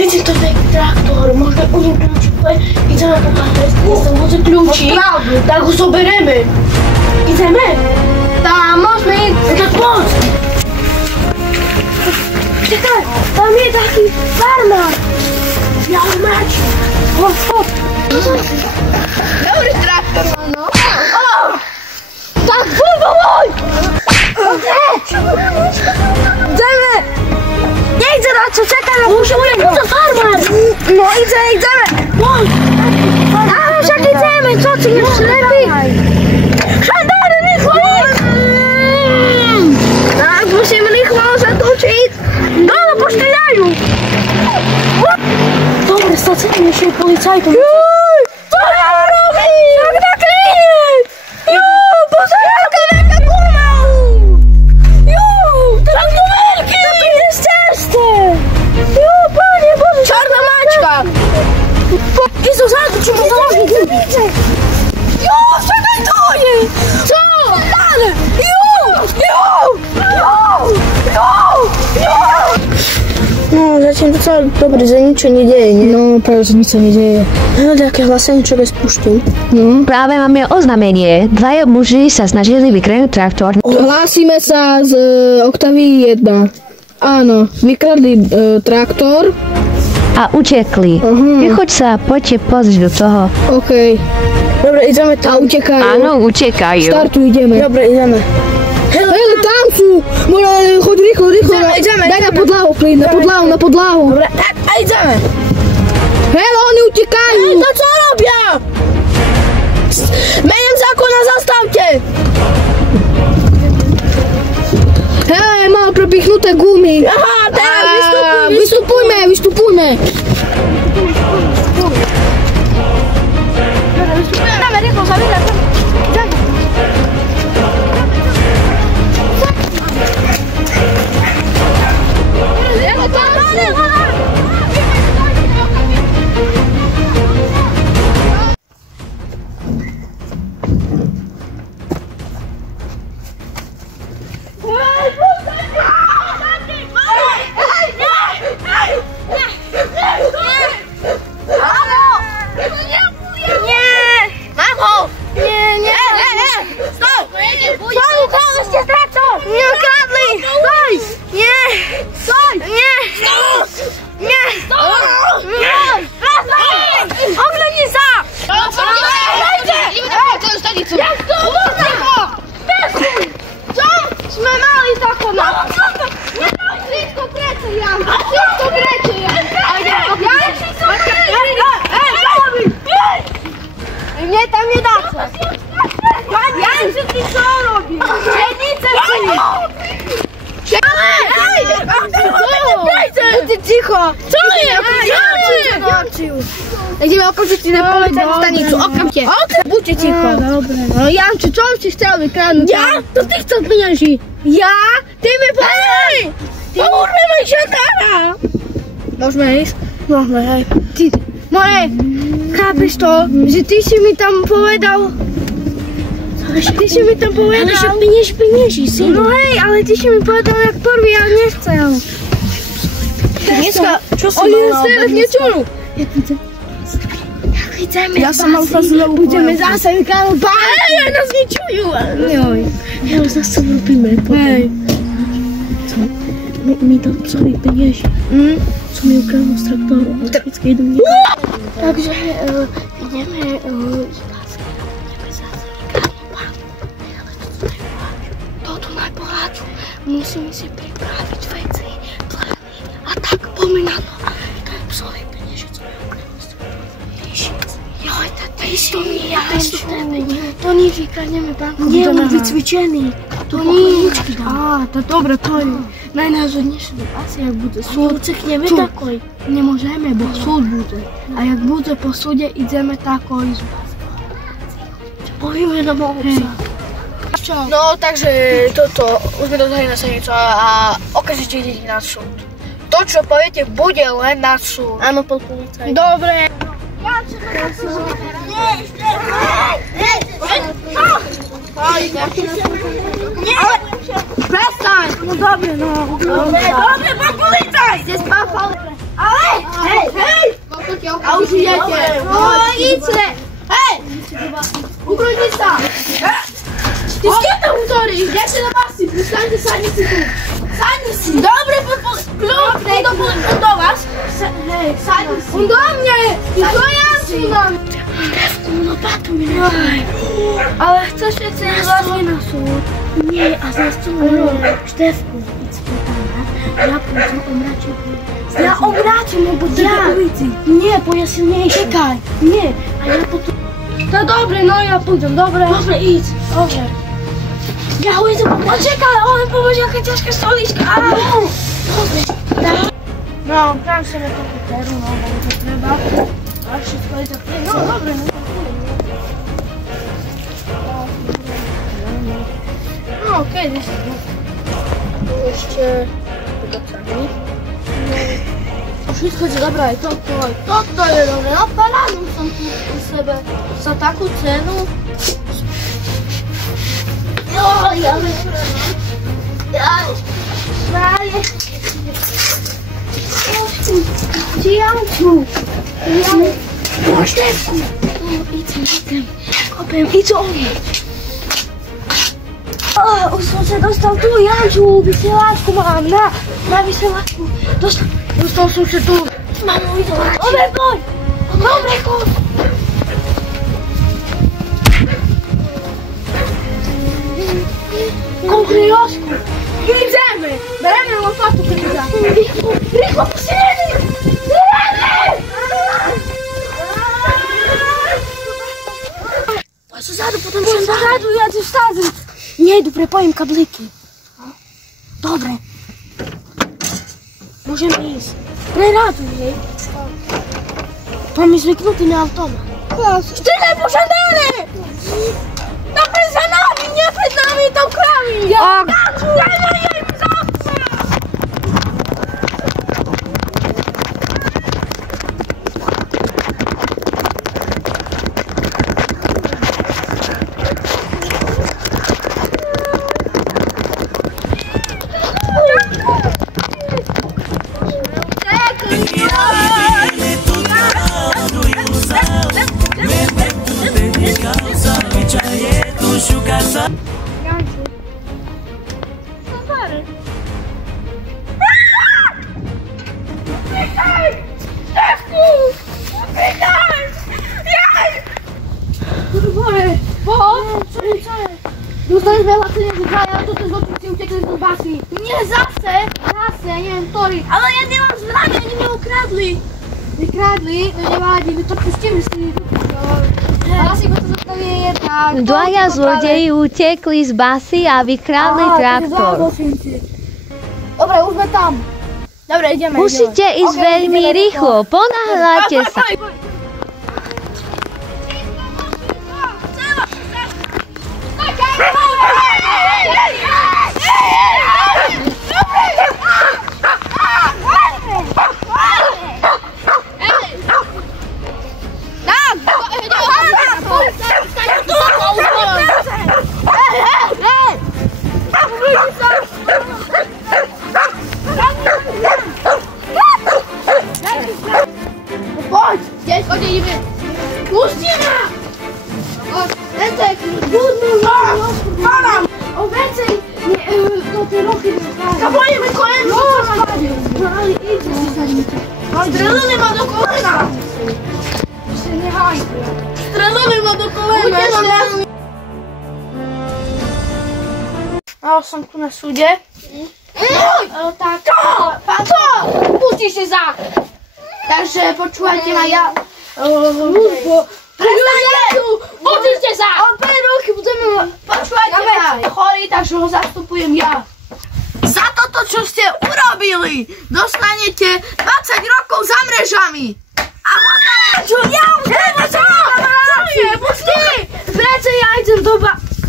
Wiecie, to jest traktor, może u nim kluczyk idziemy pokazać, jestem może kluczyk, tak go sobieremy. Idziemy? Tak, można iść. Tak moc. Czekaj, tam jest taki farmer. Biały Maciej. Chodź, chodź. Dobry traktor, no. Tak, kurwa, Idziemy! Nie idę na co, czekaj na muszę ujść, to farmer. No idziemy! A już jak idziemy, co ty jeszcze lepiej? Szandary, lichwa! Tak, musimy lichwa zatoczyć! No, posztylają! Dobra, stacjonujmy się policajtom. Co ja robię? Jak na klinie! Pozdrawiam jaka guma! Tak numerki! To jest ciaste! Panie Boże! Czarna Maćka! Jezu, zaraz cię poważnie widzę. Czekaj tu nie! Co? Ale! No, zatem to co? Dobry, że nic się nie dzieje, nie? No, prawie, że nic się nie dzieje. No, jak ja was niczego spuszczą. No. Práve máme oznámenie. Dvaja muži sa snažili vykradnúť traktor. Hlásime sa z Oktavii 1. Áno, vykradli traktor. A utekli. Vychoď sa, poďte pozrieť do toho. Okej. Dobra, idziemy A tam. utekajú. Áno, utekajú. Startu ideme. Dobra, idziemy. Hele, tam sú! Choď rýchlo. Idziemy. Daj na podlahu, plyn, na podlahu. Dobra, tak, a idziemy. Hele, oni utekajú. To co robią? Zmieniam zakon na zastawcie. Hele, mal propichnuté gumy. Aha, teraz Vystupujme. Dame, rýchlo, zavíľa. Nie, tam nie da co. Janczy, ty co robisz? Średnicę ty! Ty cicho! Co jest? Janczył! Będziemy okończyć na policjantą stanicę. Okam cię! Budźcie cicho! Dobra. No Janczy, co on ci chciał wykradnąć? Ja? To ty chcesz pieniędzy! Ja? Ty mi pomóż! Pomóżmy mój siatara! Możemy iść? Możemy, hej. Ty, moje, chápeš to, že ty si mi tam povedal, ale się pieniędzy, synu. no hej, ale ty si mi povedal jak prvý, ja nechcel. Dneska, čo som Oni mala nás teraz obed? nečujú. Jak idziemy, Ja som mal fazleu. budeme zase vykladať pán. Ej, nas nie czują. Joj. Ja już nas co robimy. Hej. Mi tam psowi pieniędzy. Co mi ukradną z traktoru. Wszystkie idą mnie. Także idziemy to tu na placu. Musimy się pripraviť veci, plány. A tak poďme na to. To je psovi pieniędzy, co mi ukradną z traktoru. Joj, to jest to nie wykradniemy banku. Nie, on wycvičený. To nič. A, to dobre, to je najnárodnejšia asi, jak bude súd. Uciekniemy Tu. takoj. Nie możemy, bo súd bude. A jak bude po súde, idziemy takoj. Powiemy na mowca. Čo? No, także to už sme dostali na stanicu a okamžite idete na súd. To, čo poviete, bude len na súd. Áno, pod policajt. Dobre. Prestaň! No dobre, no. Dobre, pán policajt! Ste spáchali. Ale! A už idete. No, idźte. Hej! Ukryjte sa. Ty s kým tam útoríš? Ja sa na vás si, pristaňte, sadni si tu. Sadni si. Dobre, kľud, kto do vás? Hej, sadni si. On do mne. Ty to ja si mám. Štefku, no táto mi nechaj. Ale chceš všetci vlastne na súd? Nie, a zase to Štefku, idź spýtať. Ja pôjdem omračiť. Ja omrátim ho, bo tebe uvidí. Nie, bo ja silnejší. Čekaj. Nie, a ja potom... To dobre, no ja pôjdem, dobre. Dobre, idź. Dobre. Ja ujdem, počekaj, ale pomôže, aká ťažká stolička. Dobre. No, prám sa na komputeru, no, bo to treba. A všetko je také, no, dobre, no. No, okej, tu ešte docami. Všetko je dobré, aj toto je dobré. No, parádu som tu u sebe za takú cenu. Joj, ale práve. Dianču. No, Štefku. Idem. Kopem, idź o mnie. Už som sa dostal tu, Janču, vysielačku mám, na vysielačku. Dostal som sa tu. Mám vysielačku. Dobre, poď. Dobre, poď. Koukni, Jožku. Ideme. Bereme lopatu, keď dá. Rýchlo, pustíte. Poď sa zadu, potom som zadu, ja ti vstádzam. Nejdu, prepojím kablíky. Dobre. Môžeme ísť. Preráduj, hej. Mám ísť zvyknutý na automat. Štyri požadáre! No pred za nami, nie pred nami, tam kravy! Ja! Dostali veľa peniazy, ja toto zločinci utekli z basy. Nie, zase, Ja neviem, ktorý. ale ja nemám zbranie, oni mi ukradli. Vykradli, no nevádí, my to pustíme si. Ale asi to zostaví je tak. Dvaja zlodeji utekli z basy a vykradli traktor. Dobre, už sme tam. Dobre, ideme. Musíte ísť veľmi rýchlo, ponáhľate sa. Poď, tiežko ideme. Pusti ma! Vecek, budnú mám! O vecek, do tej roky nezvážim. Kapojeme koleno, čo sa zvádil. Ale ideš si za ním. Strelili ma do kolena. Ešte nehaj. Strelili ma do kolena. Ja som tu na súde. Tak, pán čo? Pustíš sa! Takže počúvajte ma, ja... Prestaňte! Pustíte sa! O 5 roky budeme... Počúvajte ma, chorý, takže ho zastupujem ja. Za toto, čo ste urobili, dostanete 20 rokov za mrežami. A čo? Ja už neviem, čo je? Pusti! Prečo ja idem do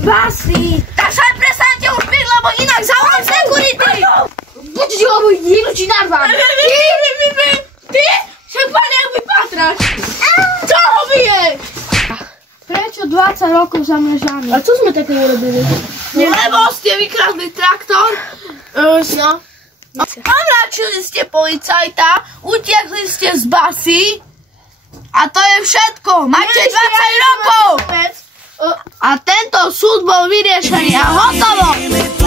basy? Takže aj prestaňte už byť, lebo inak zavolám security! Buďte ho jednúči narvám! Ty? Však pane, jak vypatráš! Čo ho bije? Prečo 20 rokov za mrežami? A čo sme také urobili? Lebo ste vykradli traktor. Omračili ste policajta, utiekli ste z basy A to je všetko. Máte 20 rokov. A tento súd bol vyriešený a hotovo.